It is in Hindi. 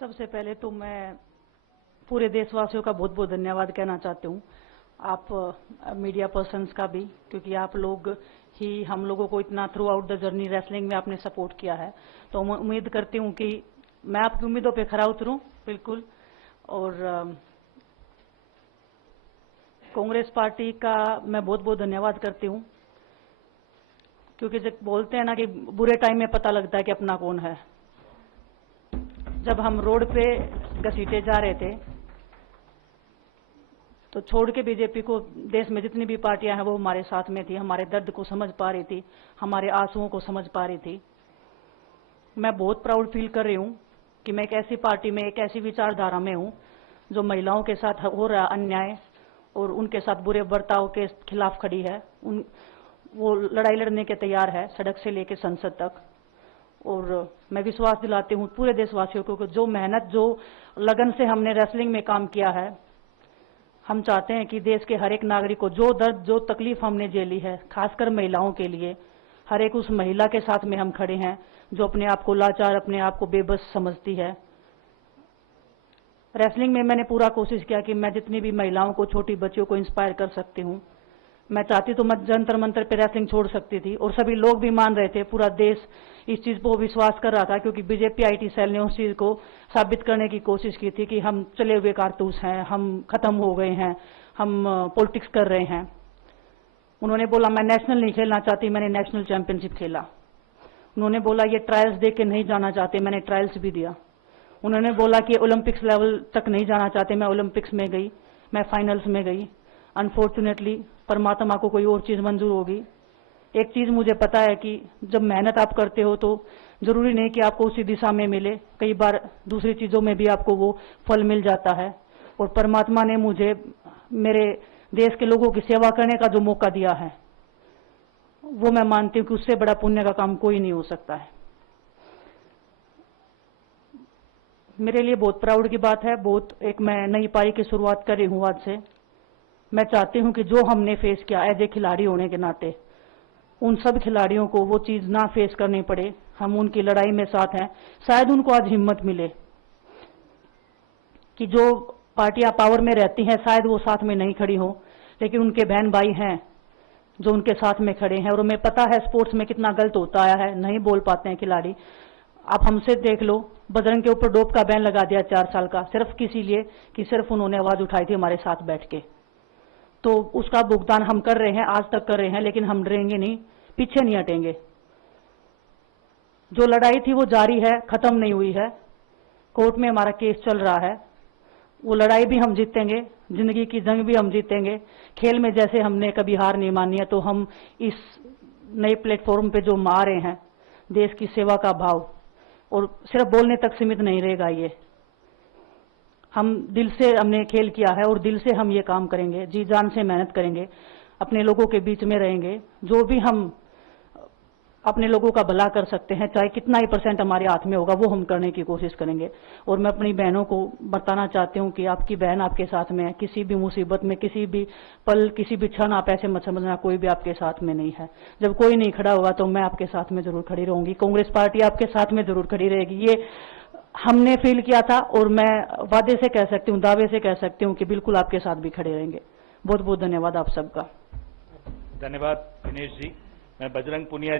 सबसे पहले तो मैं पूरे देशवासियों का बहुत बहुत धन्यवाद कहना चाहती हूँ, आप मीडिया पर्सन्स का भी, क्योंकि आप लोग ही हम लोगों को इतना through out the journey wrestling में आपने सपोर्ट किया है। तो मैं उम्मीद करती हूँ कि मैं आपकी उम्मीदों पे खरा उतरूँ बिल्कुल। और कांग्रेस पार्टी का मैं बहुत बहुत धन्यवाद करती हूँ, क्योंकि जब बोलते हैं ना कि बुरे टाइम में पता लगता है कि अपना कौन है। जब हम रोड पे घसीटे जा रहे थे तो छोड़ के बीजेपी को देश में जितनी भी पार्टियां हैं वो हमारे साथ में थी, हमारे दर्द को समझ पा रही थी, हमारे आंसुओं को समझ पा रही थी। मैं बहुत प्राउड फील कर रही हूं कि मैं एक ऐसी पार्टी में, एक ऐसी विचारधारा में हूं जो महिलाओं के साथ हो रहा अन्याय और उनके साथ बुरे बर्ताव के खिलाफ खड़ी है। वो लड़ाई लड़ने के तैयार है, सड़क से लेकर संसद तक। और मैं विश्वास दिलाती हूं पूरे देशवासियों को कि जो मेहनत, जो लगन से हमने रेसलिंग में काम किया है, हम चाहते हैं कि देश के हर एक नागरिक को जो दर्द, जो तकलीफ हमने झेली है, खासकर महिलाओं के लिए, हर एक उस महिला के साथ में हम खड़े हैं जो अपने आप को लाचार, अपने आप को बेबस समझती है। रेसलिंग में मैंने पूरा कोशिश किया कि मैं जितनी भी महिलाओं को, छोटी बच्चियों को इंस्पायर कर सकती हूँ। मैं चाहती तो मैं जंतर मंतर पे रेसलिंग छोड़ सकती थी, और सभी लोग भी मान रहे थे, पूरा देश इस चीज को विश्वास कर रहा था, क्योंकि बीजेपी आईटी सेल ने उस चीज को साबित करने की कोशिश की थी कि हम चले हुए कारतूस हैं, हम खत्म हो गए हैं, हम पॉलिटिक्स कर रहे हैं। उन्होंने बोला मैं नेशनल नहीं खेलना चाहती, मैंने नेशनल चैंपियनशिप खेला। उन्होंने बोला ये ट्रायल्स दे के नहीं जाना चाहते, मैंने ट्रायल्स भी दिया। उन्होंने बोला कि ओलंपिक्स लेवल तक नहीं जाना चाहते, मैं ओलंपिक्स में गई, मैं फाइनल्स में गई। अनफॉर्चुनेटली परमात्मा को कोई और चीज मंजूर होगी। एक चीज मुझे पता है कि जब मेहनत आप करते हो तो जरूरी नहीं कि आपको उसी दिशा में मिले, कई बार दूसरी चीजों में भी आपको वो फल मिल जाता है। और परमात्मा ने मुझे मेरे देश के लोगों की सेवा करने का जो मौका दिया है, वो मैं मानती हूँ कि उससे बड़ा पुण्य का काम कोई नहीं हो सकता है। मेरे लिए बहुत प्राउड की बात है, बहुत एक मैं नई पारी की शुरुआत कर रही हूँ आज से। मैं चाहती हूं कि जो हमने फेस किया एज ए खिलाड़ी होने के नाते, उन सब खिलाड़ियों को वो चीज ना फेस करनी पड़े। हम उनकी लड़ाई में साथ हैं। शायद उनको आज हिम्मत मिले कि जो पार्टियां पावर में रहती हैं शायद वो साथ में नहीं खड़ी हो, लेकिन उनके बहन भाई हैं जो उनके साथ में खड़े हैं। और हमें पता है स्पोर्ट्स में कितना गलत होता आया है, नहीं बोल पाते हैं खिलाड़ी। आप हमसे देख लो, बजरंग के ऊपर डोप का बैन लगा दिया 4 साल का, सिर्फ किसी लिए कि सिर्फ उन्होंने आवाज उठाई थी हमारे साथ बैठ के। तो उसका भुगतान हम कर रहे हैं, आज तक कर रहे हैं, लेकिन हम डरेंगे नहीं, पीछे नहीं हटेंगे। जो लड़ाई थी वो जारी है, खत्म नहीं हुई है। कोर्ट में हमारा केस चल रहा है, वो लड़ाई भी हम जीतेंगे, जिंदगी की जंग भी हम जीतेंगे। खेल में जैसे हमने कभी हार नहीं मानी है, तो हम इस नए प्लेटफॉर्म पे जो आ रहे हैं, देश की सेवा का भाव, और सिर्फ बोलने तक सीमित नहीं रहेगा ये। हम दिल से हमने खेल किया है और दिल से हम ये काम करेंगे, जी जान से मेहनत करेंगे, अपने लोगों के बीच में रहेंगे। जो भी हम अपने लोगों का भला कर सकते हैं, चाहे कितना ही % हमारे हाथ में होगा, वो हम करने की कोशिश करेंगे। और मैं अपनी बहनों को बताना चाहती हूँ कि आपकी बहन आपके साथ में है, किसी भी मुसीबत में, किसी भी पल, किसी भी क्षण आप ऐसे मत समझना कोई भी आपके साथ में नहीं है। जब कोई नहीं खड़ा होगा तो मैं आपके साथ में जरूर खड़ी रहूंगी, कांग्रेस पार्टी आपके साथ में जरूर खड़ी रहेगी। ये हमने फील किया था, और मैं वादे से कह सकती हूँ, दावे से कह सकती हूँ कि बिल्कुल आपके साथ भी खड़े रहेंगे। बहुत बहुत धन्यवाद आप सबका। धन्यवाद दिनेश जी। मैं बजरंग पुनिया